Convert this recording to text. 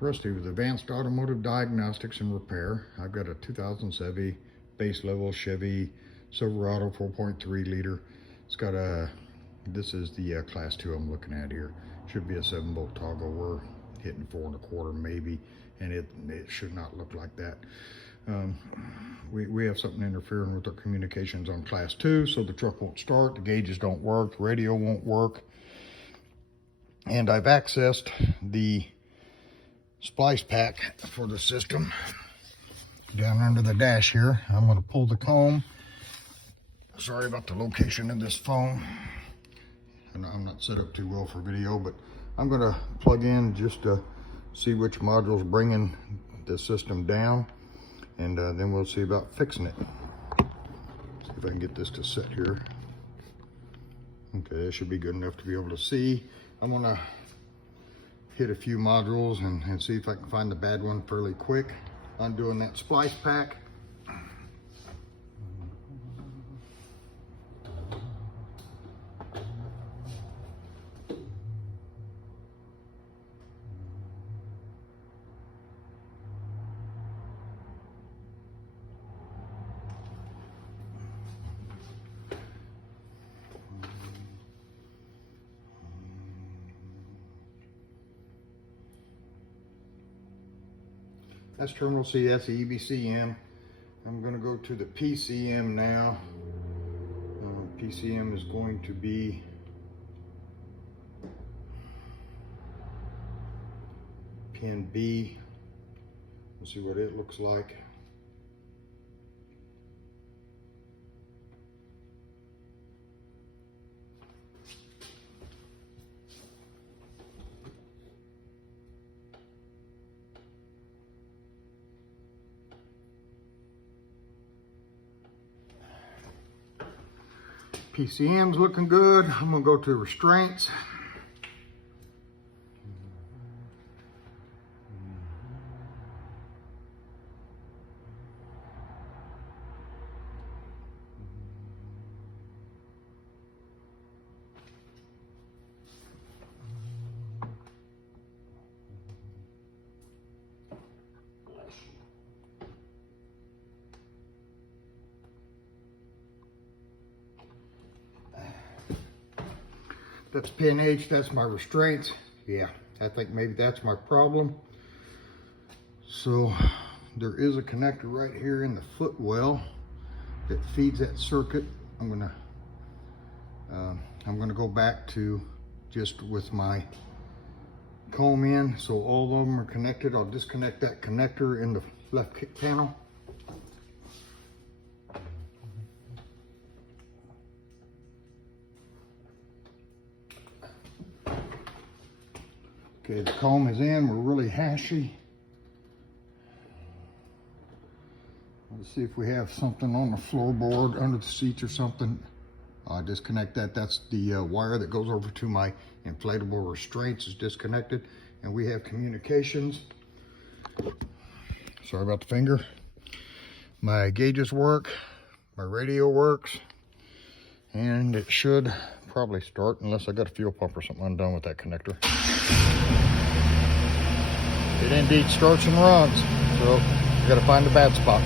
Rusty with Advanced Automotive Diagnostics and Repair. I've got a 2007 base level Chevy Silverado 4.3 liter. It's got a, this is the class 2 I'm looking at here. Should be a 7-bolt toggle. We're hitting 4 1/4 maybe, and it should not look like that. We have something interfering with our communications on class 2, so the truck won't start, the gauges don't work, the radio won't work. And I've accessed the splice pack for the system down under the dash here. I'm going to pull the comb. Sorry about the location of this phone. I'm not set up too well for video, but I'm going to plug in just to see which module's bringing the system down, and then we'll see about fixing it. See if I can get this to sit here. Okay, that should be good enough to be able to see. I'm going to hit a few modules and see if I can find the bad one fairly quick. Undoing that splice pack. That's terminal C, that's the EBCM. I'm going to go to the PCM now. PCM is going to be pin B. Let's see what it looks like. PCM's looking good. I'm gonna go to restraints. That's pin H, that's my restraints. Yeah, I think maybe that's my problem. So there is a connector right here in the footwell that feeds that circuit. I'm gonna go back to just with my comb in, so all of them are connected. I'll disconnect that connector in the left panel. Okay, the comb is in. We're really hashy. Let's see if we have something on the floorboard, under the seats or something. I'll disconnect that. That's the wire that goes over to my inflatable restraints is disconnected. And we have communications. Sorry about the finger. My gauges work. My radio works. And it should probably start, unless I got a fuel pump or something undone with that connector. It indeed starts and runs, so you gotta find the bad spot.